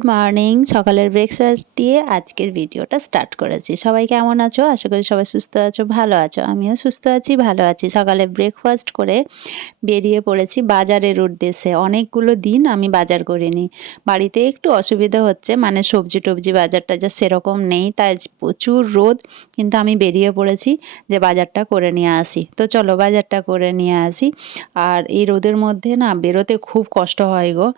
Good morning. সকালের breakfast দিয়ে আজকের ভিডিওটা স্টার্ট করেছি। সবাই কেমন আছো? আশা করি সবাই সুস্থ আছো, ভালো আছো। আমিও সুস্থ আছি, ভালো আছি। সকালে ব্রেকফাস্ট করে বেরিয়ে পড়েছি বাজারের উদ্দেশ্যে। অনেকগুলো দিন আমি বাজার করিনি, বাড়িতে একটু অসুবিধা হচ্ছে, মানে সবজি টবজি বাজার টাজার সেরকম নেই, তাই প্রচুর রোদ, কিন্তু আমি বেরিয়ে পড়েছি যে বাজারটা করে নিয়ে আসি। তো চলো বাজারটা করে নিয়ে আসি। আর এই রোদের মধ্যে না বেরোতে খুব কষ্ট হয় গো।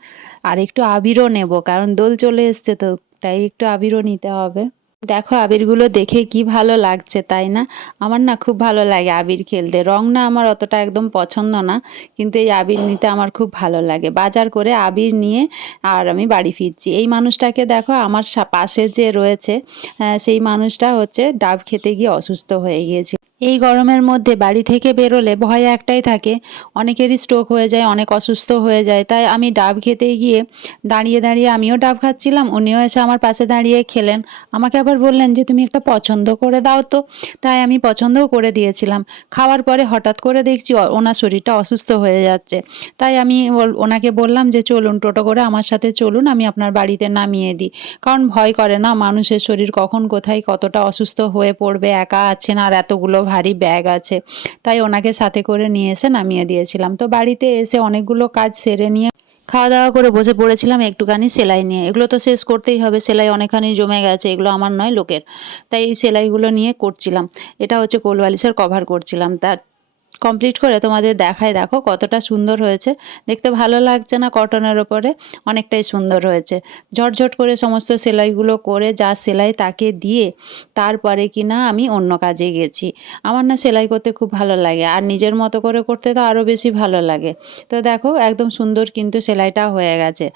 আর একটু আবিরও নেব, কারণ দোল চলে এসছে, তো তাই একটু আবিরও নিতে হবে। দেখো আবিরগুলো দেখে কি ভালো লাগছে, তাই না? আমার না খুব ভালো লাগে আবির খেলতে। রং না আমার অতটা একদম পছন্দ না, কিন্তু এই আবির নিতে আমার খুব ভালো লাগে। বাজার করে আবির নিয়ে আর আমি বাড়ি ফিরছি। এই মানুষটাকে দেখো, আমার পাশে যে রয়েছে, সেই মানুষটা হচ্ছে ডাব খেতে গিয়ে অসুস্থ হয়ে গিয়েছে। এই গরমের মধ্যে বাড়ি থেকে বেরোলে ভয় একটাই থাকে, অনেকেরই স্ট্রোক হয়ে যায়, অনেক অসুস্থ হয়ে যায়। তাই আমি ডাব খেতে গিয়ে দাঁড়িয়ে দাঁড়িয়ে আমিও ডাব খাচ্ছিলাম, উনিও এসে আমার পাশে দাঁড়িয়ে খেলেন। আমাকে আবার বললেন যে তুমি একটা পছন্দ করে দাও তো। তাই আমি পছন্দও করে দিয়েছিলাম। খাওয়ার পরে হঠাৎ করে দেখছি ওনার শরীরটা অসুস্থ হয়ে যাচ্ছে। তাই আমি ওনাকে বললাম যে চলুন, টোটো করে আমার সাথে চলুন, আমি আপনার বাড়িতে নামিয়ে দিই। কারণ ভয় করে না, মানুষের শরীর কখন কোথায় কতটা অসুস্থ হয়ে পড়বে, একা আছেন আর এতগুলো ভারী ব্যাগ আছে। তাই ওনাকে সাথে করে নিয়ে এসে নামিয়ে দিয়েছিলাম। তো বাড়িতে এসে অনেকগুলো কাজ সেরে নিয়ে খাওয়া দাওয়া করে বসে পড়েছিলাম একটুখানি সেলাই নিয়ে। এগুলো তো শেষ করতেই হবে, সেলাই অনেকখানি জমে গেছে, এগুলো আমার নয় লোকের। তাই এই সেলাইগুলো নিয়ে করছিলাম। এটা হচ্ছে কোলবালিশের কভার করছিলাম। তার কমপ্লিট করে তোমাদের দেখায়, দেখো কতটা সুন্দর হয়েছে। দেখতে ভালো লাগছে না? কটনের ওপরে অনেকটাই সুন্দর হয়েছে। ঝটঝট করে সমস্ত সেলাইগুলো করে যা সেলাই তাকে দিয়ে তারপরে কিনা আমি অন্য কাজে গেছি। আমার না সেলাই করতে খুব ভালো লাগে, আর নিজের মতো করে করতে তো আরও বেশি ভালো লাগে। তো দেখো একদম সুন্দর কিন্তু সেলাইটা হয়ে গেছে।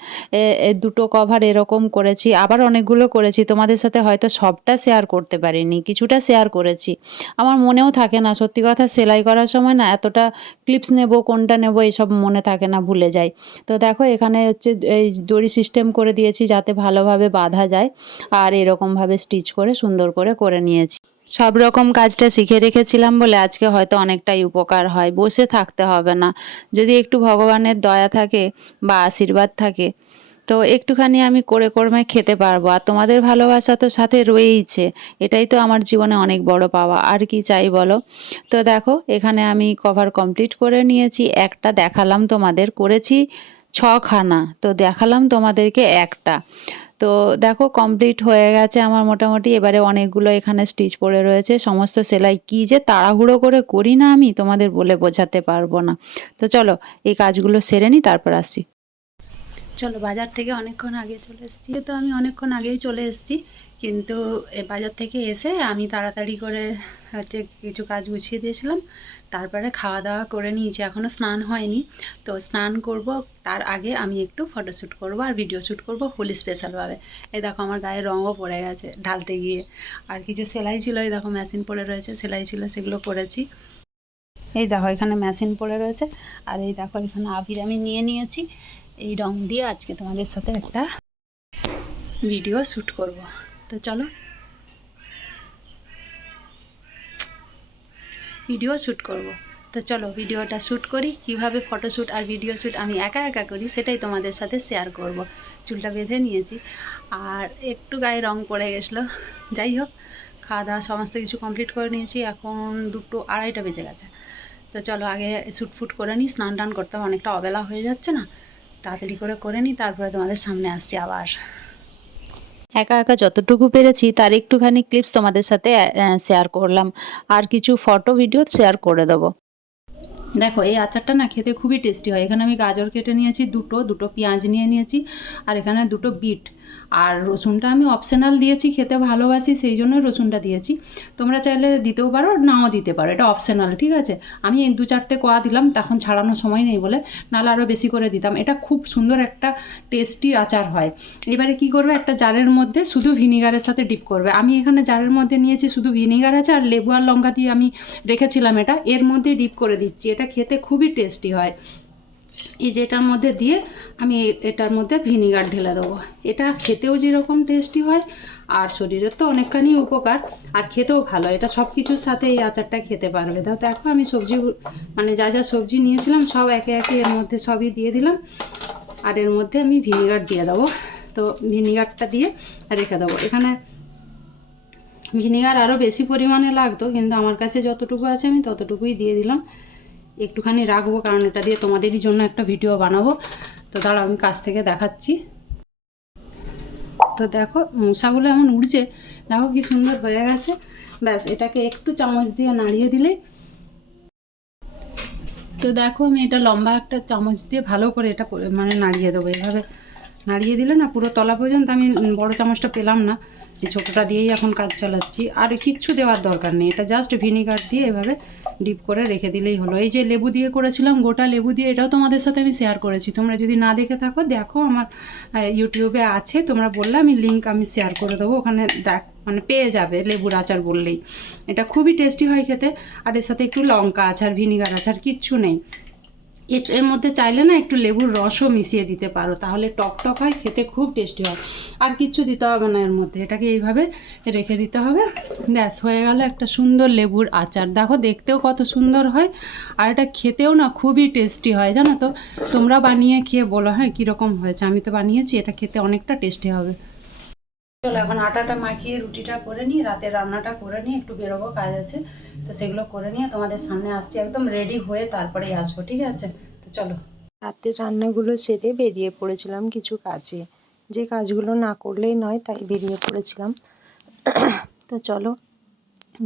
দুটো কভার এরকম করেছি, আবার অনেকগুলো করেছি। তোমাদের সাথে হয়তো সবটা শেয়ার করতে পারিনি, কিছুটা শেয়ার করেছি। আমার মনেও থাকে না, সত্যি কথা, সেলাই করার সময় না এতটা ক্লিপস নেব কোনটা নেব এসব মনে থাকে না, ভুলে যাই। তো দেখো এখানে হচ্ছে এই দড়ি সিস্টেম করে দিয়েছি যাতে ভালোভাবে বাঁধা যায়, আর এরকমভাবে স্টিচ করে সুন্দর করে করে নিয়েছি। সব রকম কাজটা শিখে রেখেছিলাম বলে আজকে হয়তো অনেকটাই উপকার হয়, বসে থাকতে হবে না। যদি একটু ভগবানের দয়া থাকে বা আশীর্বাদ থাকে, তো একটুখানি আমি করে কর্মে খেতে পারবো। আর তোমাদের ভালোবাসা তো সাথে রয়েইছে, এটাই তো আমার জীবনে অনেক বড় পাওয়া। আর কি চাই বলো? তো দেখো এখানে আমি কভার কমপ্লিট করে নিয়েছি। একটা দেখালাম তোমাদের, করেছি 6খানা, তো দেখালাম তোমাদেরকে একটা। তো দেখো কমপ্লিট হয়ে গেছে আমার মোটামুটি। এবারে অনেকগুলো এখানে স্টিচ পড়ে রয়েছে। সমস্ত সেলাই কী যে তাড়াহুড়ো করে করি না আমি, তোমাদের বলে বোঝাতে পারবো না। তো চলো এই কাজগুলো সেরে নিই, তারপর আসি। চলো বাজার থেকে অনেকক্ষণ আগে চলে এসেছি, তো আমি অনেকক্ষণ আগেই চলে এসেছি, কিন্তু বাজার থেকে এসে আমি তাড়াতাড়ি করে হচ্ছে কিছু কাজ গুছিয়ে দিয়েছিলাম। তারপরে খাওয়া দাওয়া করে নিয়েছি, এখনও স্নান হয়নি। তো স্নান করব, তার আগে আমি একটু ফটোশ্যুট করব আর ভিডিও শ্যুট করব হোলি স্পেশালভাবে। এই দেখো আমার গায়ে রঙও পড়ে গেছে ঢালতে গিয়ে। আর কিছু সেলাই ছিল, এই দেখো মেশিন পড়ে রয়েছে, সেলাই ছিল সেগুলো করেছি। এই দেখো এখানে মেশিন পড়ে রয়েছে, আর এই দেখো এখানে আবির আমি নিয়ে নিয়েছি। এই রং দিয়ে আজকে তোমাদের সাথে একটা ভিডিও শ্যুট করব। তো চলো ভিডিও শ্যুট করব। তো চলো ভিডিওটা শ্যুট করি। কিভাবে ফটোশ্যুট আর ভিডিও শ্যুট আমি একা একা করি সেটাই তোমাদের সাথে শেয়ার করব। চুলটা বেঁধে নিয়েছি, আর একটু গায়ে রং পড়ে গেছিলো। যাই হোক, খাওয়া দাওয়া সমস্ত কিছু কমপ্লিট করে নিয়েছি, এখন 2টো 2:30 বেজে গেছে। তো চলো আগে শ্যুট ফুট করে নিই, স্নান টান করতে হবে, অনেকটা অবেলা হয়ে যাচ্ছে না, তাড়াতাড়ি করে নিই, তারপরে তোমাদের সামনে আসছি আবার। একা একা যতটুকু পেরেছি তার একটুখানি ক্লিপস তোমাদের সাথে শেয়ার করলাম, আর কিছু ফটো ভিডিও শেয়ার করে দেবো। দেখো এই আচারটা না খেতে খুবই টেস্টি হয়। এখানে আমি গাজর কেটে নিয়েছি দুটো পেঁয়াজ নিয়ে নিয়েছি, আর এখানে 2টো বিট, আর রসুনটা আমি অপশনাল দিয়েছি, খেতে ভালোবাসি সেই জন্য রসুনটা দিয়েছি। তোমরা চাইলে দিতেও পারো, নাও দিতে পারো, এটা অপশনাল, ঠিক আছে। আমি 2-4টে কোয়া দিলাম, তখন ছাড়ানোর সময় নেই বলে, নাহলে আরও বেশি করে দিতাম। এটা খুব সুন্দর একটা টেস্টি আচার হয়। এবারে কি করবে, একটা জারের মধ্যে শুধু ভিনিগারের সাথে ডিপ করবে। আমি এখানে জারের মধ্যে নিয়েছি শুধু ভিনিগার আছে, আর লেবু আর লঙ্কা দিয়ে আমি রেখেছিলাম, এটা এর মধ্যে ডিপ করে দিচ্ছি। এটা খেতে খুবই টেস্টি হয়। এই যে এটার মধ্যে দিয়ে আমি এটার মধ্যে ভিনিগার ঢেলে দেবো। এটা খেতেও যেরকম টেস্টি হয়, আর শরীরের তো অনেকখানি উপকার, আর খেতেও ভালো। এটা সব কিছুর সাথে এই আচারটা খেতে পারবে। তাও দেখো আমি সবজি, মানে যা যা সবজি নিয়েছিলাম সব একে একে এর মধ্যে সবই দিয়ে দিলাম, আর এর মধ্যে আমি ভিনিগার দিয়ে দেবো। তো ভিনিগারটা দিয়ে রেখে দেবো। এখানে ভিনিগার আরও বেশি পরিমাণে লাগতো, কিন্তু আমার কাছে যতটুকু আছে আমি ততটুকুই দিয়ে দিলাম। একটুখানি রাখবো, কারণ এটা দিয়ে তোমাদেরই জন্য একটা ভিডিও বানাবো। তো দাঁড়াও আমি কাছ থেকে দেখাচ্ছি। তো দেখো মশাগুলো এমন উড়ছে, দেখো কি সুন্দর হয়ে গেছে। ব্যাস এটাকে একটু চামচ দিয়ে নাড়িয়ে দিলেই, তো দেখো আমি এটা লম্বা একটা চামচ দিয়ে ভালো করে এটা মানে নাড়িয়ে দেবো। এইভাবে নাড়িয়ে দিলে না পুরো তলা পর্যন্ত, আমি বড় চামচটা পেলাম না, এই ছোটোটা দিয়েই এখন কাজ চালাচ্ছি। আর কিচ্ছু দেওয়ার দরকার নেই, এটা জাস্ট ভিনিগার দিয়ে এভাবে ডিপ করে রেখে দিলেই হলো। এই যে লেবু দিয়ে করেছিলাম, গোটা লেবু দিয়ে, এটাও তোমাদের সাথে আমি শেয়ার করেছি। তোমরা যদি না দেখে থাকো দেখো, আমার ইউটিউবে আছে, তোমরা বললে আমি লিঙ্ক আমি শেয়ার করে দেবো, ওখানে মানে পেয়ে যাবে। লেবুর আচার বললেই, এটা খুবই টেস্টি হয় খেতে। আর এর সাথে একটু লঙ্কা আচার, ভিনিগার আচার কিচ্ছু নেই। এর মধ্যে চাইলে না একটু লেবুর রসও মিশিয়ে দিতে পারো, তাহলে টক টক হয়, খেতে খুব টেস্টি হয়। আর কিচ্ছু দিতে হবে না এর মধ্যে, এটাকে এইভাবে রেখে দিতে হবে। ব্যাস হয়ে গেল একটা সুন্দর লেবুর আচার। দেখো দেখতেও কত সুন্দর হয়, আর এটা খেতেও না খুবই টেস্টি হয়, জানো তো। তোমরা বানিয়ে খেয়ে বলো হ্যাঁ কীরকম হয়েছে। আমি তো বানিয়েছি, এটা খেতে অনেকটা টেস্টি হবে। চলো এখন আটাটা মাখিয়ে রুটিটা করে নিই, রাতে রান্নাটা করে নিই, একটু বেরোবো, কাজ আছে। তো সেগুলো করে নিয়ে তোমাদের সামনে আসছি, একদম রেডি হয়ে তারপরেই আসবো, ঠিক আছে? তো চলো। রাতের রান্নাগুলো সেরে বেরিয়ে পড়েছিলাম কিছু কাজে, যে কাজগুলো না করলেই নয়, তাই বেরিয়ে পড়েছিলাম। তো চলো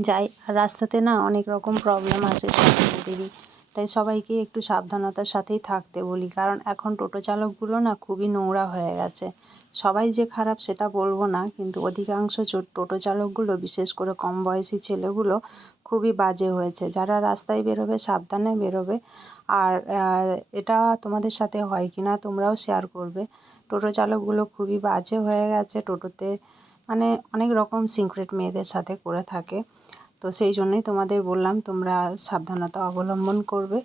যাই। আর রাস্তাতে না অনেক রকম প্রবলেম আসে সবাইদেরই, তাই সবাইকে একটু সাবধানতার সাথেই থাকতে বলি, কারণ এখন টোটো চালকগুলো না খুবই নোংরা হয়ে গেছে। সবাই যে খারাপ সেটা বলবো না, কিন্তু অধিকাংশ টোটো চালকগুলো, বিশেষ করে কম বয়সী ছেলেগুলো খুবই বাজে হয়েছে। যারা রাস্তায় বেরোবে সাবধানে বেরোবে। আর এটা তোমাদের সাথে হয় কি না তোমরাও শেয়ার করবে। টোটো চালকগুলো খুবই বাজে হয়ে গেছে, টোটোতে মানে অনেক রকম সিক্রেট মেয়েদের সাথে করে থাকে। তো সেই জন্যই তোমাদের বললাম তোমরা সাবধানতা অবলম্বন করবে।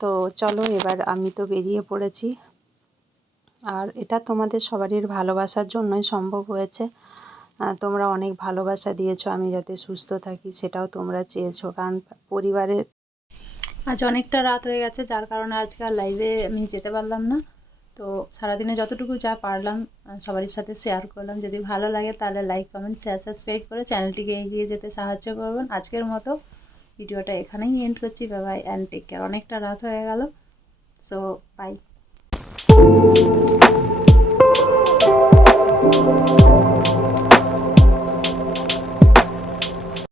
তো চলো এবার আমি তো বেরিয়ে পড়েছি, আর এটা তোমাদের সবারই ভালোবাসার জন্যই সম্ভব হয়েছে। তোমরা অনেক ভালোবাসা দিয়েছো আমি যাতে সুস্থ থাকি, সেটাও তোমরা চেয়েছো, কারণ পরিবারের। আজ অনেকটা রাত হয়ে গেছে, যার কারণে আজকে আর লাইভে আমি যেতে পারলাম না। তো সারাদিনে যতটুকু যা পারলাম সবারই সাথে শেয়ার করলাম। যদি ভালো লাগে তাহলে লাইক, কমেন্ট, শেয়ার, সাবস্ক্রাইব করে চ্যানেলটিকে এগিয়ে যেতে সাহায্য করবেন। আজকের মতো ভিডিওটা এখানেই এন্ড করছি। Bye bye and take care. অনেকটা রাত হয়ে গেল, সো বাই।